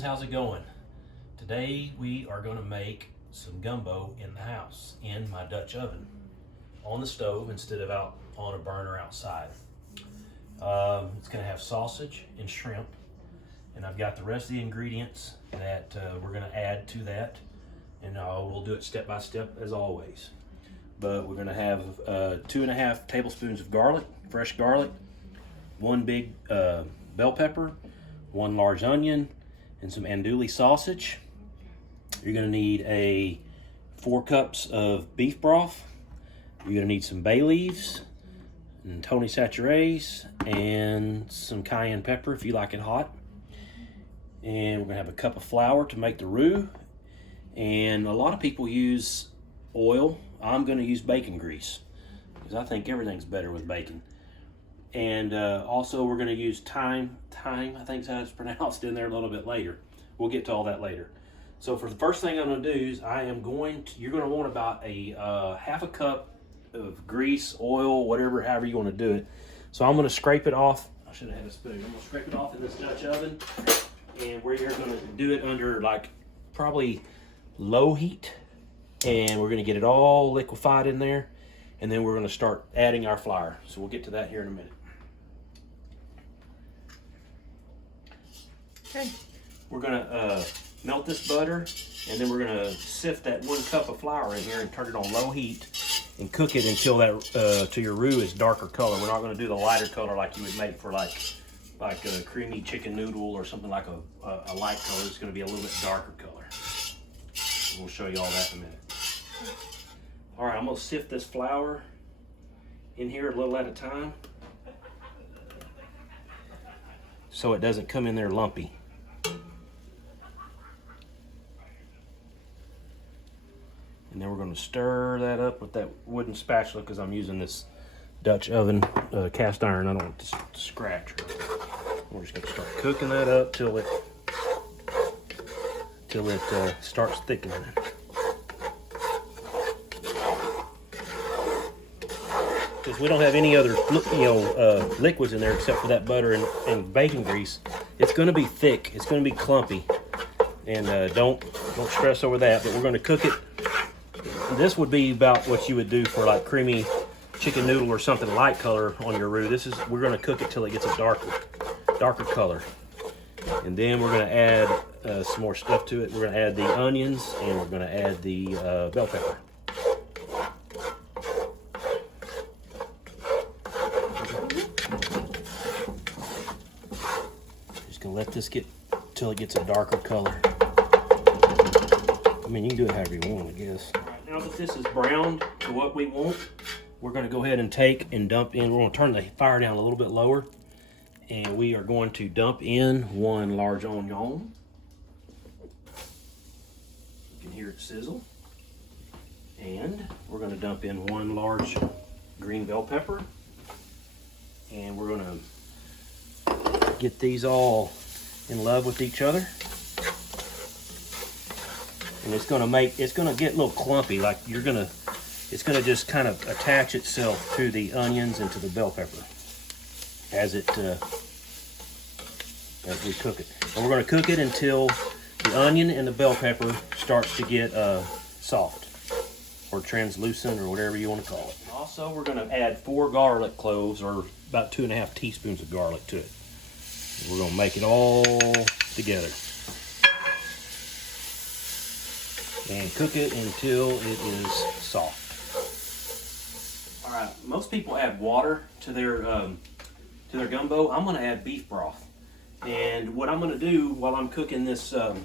friends, how's it going? Today we are going to make some gumbo in the house in my Dutch oven on the stove instead of out on a burner outside. It's going to have sausage and shrimp, and I've got the rest of the ingredients that we're going to add to that, and we'll do it step by step as always. But we're going to have 2.5 tablespoons of garlic, fresh garlic, 1 big bell pepper, 1 large onion, and some andouille sausage. You're going to need 4 cups of beef broth. You're going to need some bay leaves and Tony Chachares and some cayenne pepper if you like it hot. And we're going to have a cup of flour to make the roux. And a lot of people use oil. I'm going to use bacon grease because I think everything's better with bacon. And also we're going to use thyme, I think is how it's pronounced, in there a little bit later. We'll get to all that later. So for the first thing I'm going to do is you're going to want about a half a cup of grease, oil, whatever, however you want to do it. So I'm going to scrape it off. I should have had a spoon. I'm going to scrape it off in this Dutch oven, and we're going to do it under like probably low heat, and we're going to get it all liquefied in there, and then we're going to start adding our flour. So we'll get to that here in a minute. Okay, we're going to melt this butter, and then we're going to sift that 1 cup of flour in here and turn it on low heat and cook it until that till your roux is darker color. We're not going to do the lighter color like you would make for like a creamy chicken noodle or something like a light color. It's going to be a little bit darker color. We'll show you all that in a minute. All right, I'm going to sift this flour in here a little at a time so it doesn't come in there lumpy. And then we're going to stir that up with that wooden spatula because I'm using this Dutch oven cast iron. I don't want it to scratch. We're just going to start cooking that up till it starts thickening. Because we don't have any other liquids in there except for that butter and bacon grease. It's going to be thick. It's going to be clumpy. And don't stress over that. But we're going to cook it. This would be about what you would do for like creamy chicken noodle or something light color on your roux. We're going to cook it till it gets a darker color. And then we're going to add some more stuff to it. We're going to add the onions, and we're going to add the bell pepper. Just going to let this get till it gets a darker color. I mean, you can do it however you want, I guess. Now that this is browned to what we want, we're going to go ahead and take and dump in. We're going to turn the fire down a little bit lower, and we are going to dump in 1 large onion. You can hear it sizzle. And we're going to dump in 1 large green bell pepper, and we're going to get these all in love with each other. And it's going to get a little clumpy, like it's going to just kind of attach itself to the onions and to the bell pepper as we cook it. And we're going to cook it until the onion and the bell pepper starts to get soft or translucent or whatever you want to call it. Also, we're going to add 4 garlic cloves, or about 2.5 teaspoons of garlic to it. We're going to make it all together. And cook it until it is soft. All right, most people add water to their gumbo. I'm going to add beef broth. And what I'm going to do while I'm cooking the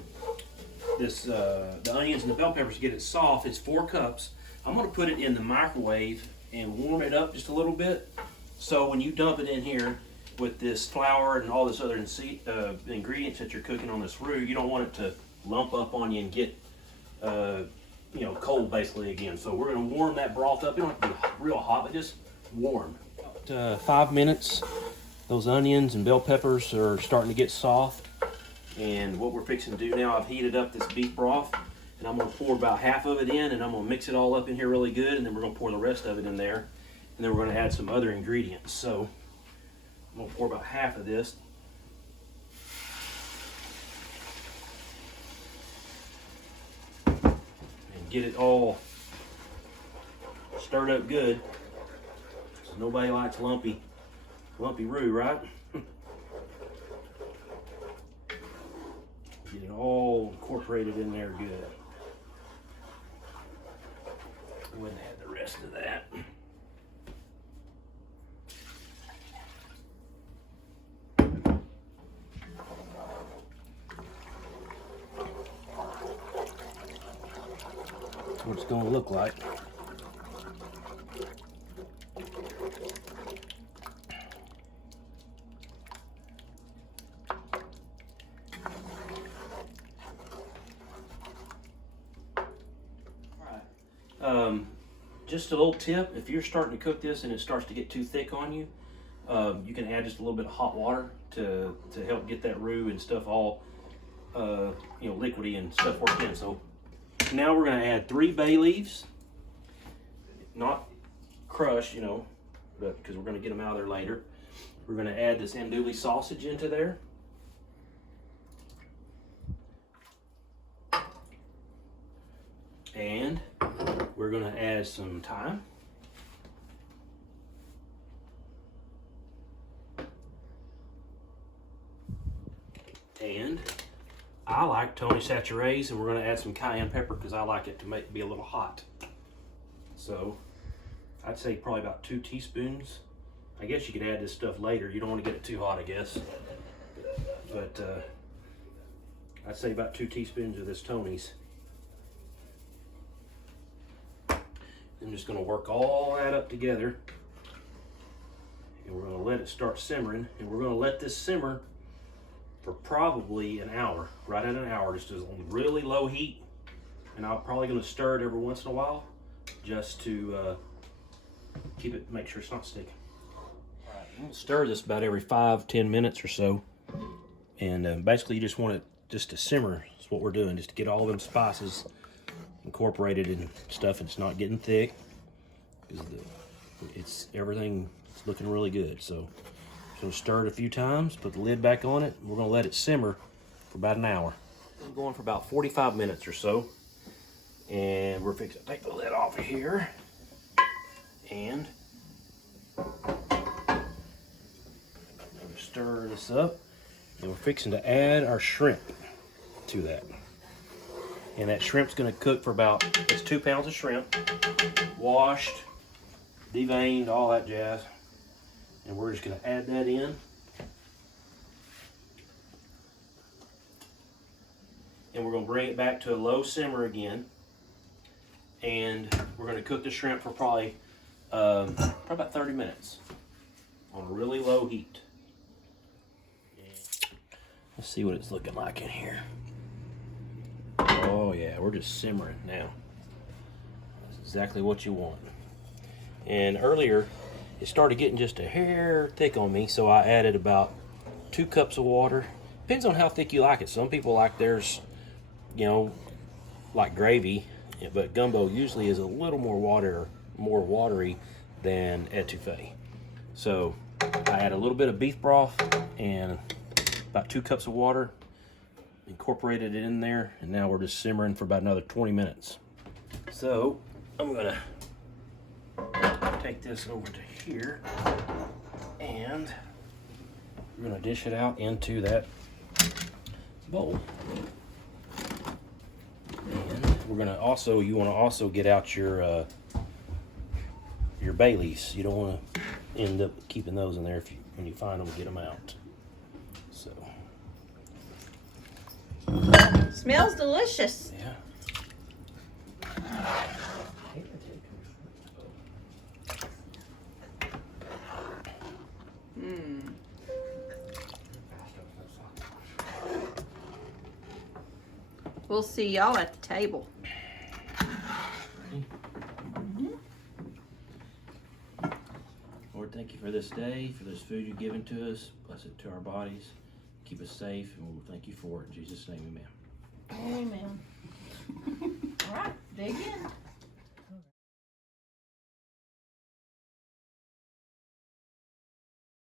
onions and the bell peppers to get it soft, it's 4 cups. I'm going to put it in the microwave and warm it up just a little bit. So when you dump it in here with this flour and all this other ingredients that you're cooking on this roux, you don't want it to lump up on you and get cold basically again. So we're going to warm that broth up. You don't have to be real hot, but just warm. 5 minutes, those onions and bell peppers are starting to get soft. And what we're fixing to do now, I've heated up this beef broth, and I'm going to pour about half of it in, and I'm going to mix it all up in here really good, and then we're going to pour the rest of it in there, and then we're going to add some other ingredients. So I'm going to pour about half of this. get it all stirred up good. So nobody likes lumpy roux, right? Get it all incorporated in there good. Go ahead and add the rest of that. That's what it's going to look like. Just a little tip, if you're starting to cook this and it starts to get too thick on you, you can add just a little bit of hot water to help get that roux and stuff all liquidy and stuff worked in. So now we're going to add 3 bay leaves, not crushed, but because we're going to get them out of there later. We're going to add this andouille sausage into there. And we're going to add some thyme. And I like Tony Chachares, and we're going to add some cayenne pepper because I like it to be a little hot. So I'd say probably about 2 teaspoons. I guess you could add this stuff later. You don't want to get it too hot, I guess. But I'd say about 2 teaspoons of this Tony's. I'm just going to work all that up together, and we're going to let it start simmering, and we're going to let this simmer for probably an hour, right at an hour, just on really low heat. And I'm probably going to stir it every once in a while just to keep it, make sure it's not sticking. All right, I'm going to stir this about every 5-10 minutes or so, and basically you just want it just to simmer. That's what we're doing, just to get all them spices incorporated and stuff. It's not getting thick because everything is looking really good. So stir it a few times, put the lid back on it, and we're going to let it simmer for about an hour. I'm going for about 45 minutes or so, and we're fixing to take the lid off of here, and stir this up, and we're fixing to add our shrimp to that. And that shrimp's going to cook for it's 2 pounds of shrimp, washed, deveined, all that jazz. And we're just going to add that in. And we're going to bring it back to a low simmer again. And we're going to cook the shrimp for probably about 30 minutes on a really low heat. Let's see what it's looking like in here. Oh yeah, we're just simmering now. That's exactly what you want. And earlier, it started getting just a hair thick on me, so I added about 2 cups of water. Depends on how thick you like it. Some people like theirs, like gravy, but gumbo usually is a little more watery than etouffee. So I add a little bit of beef broth and about 2 cups of water, incorporated it in there, and now we're just simmering for about another 20 minutes. So I'm gonna take this over to here, and we're gonna dish it out into that bowl. And we're gonna also, you wanna also get out your bay leaves. You don't wanna end up keeping those in there when you find them, get them out. So. Smells delicious. Yeah. We'll see y'all at the table. Lord, thank you for this day, for this food you've given to us. Bless it to our bodies. Keep us safe, and we'll thank you for it. In Jesus' name, amen. Amen. All right, dig in.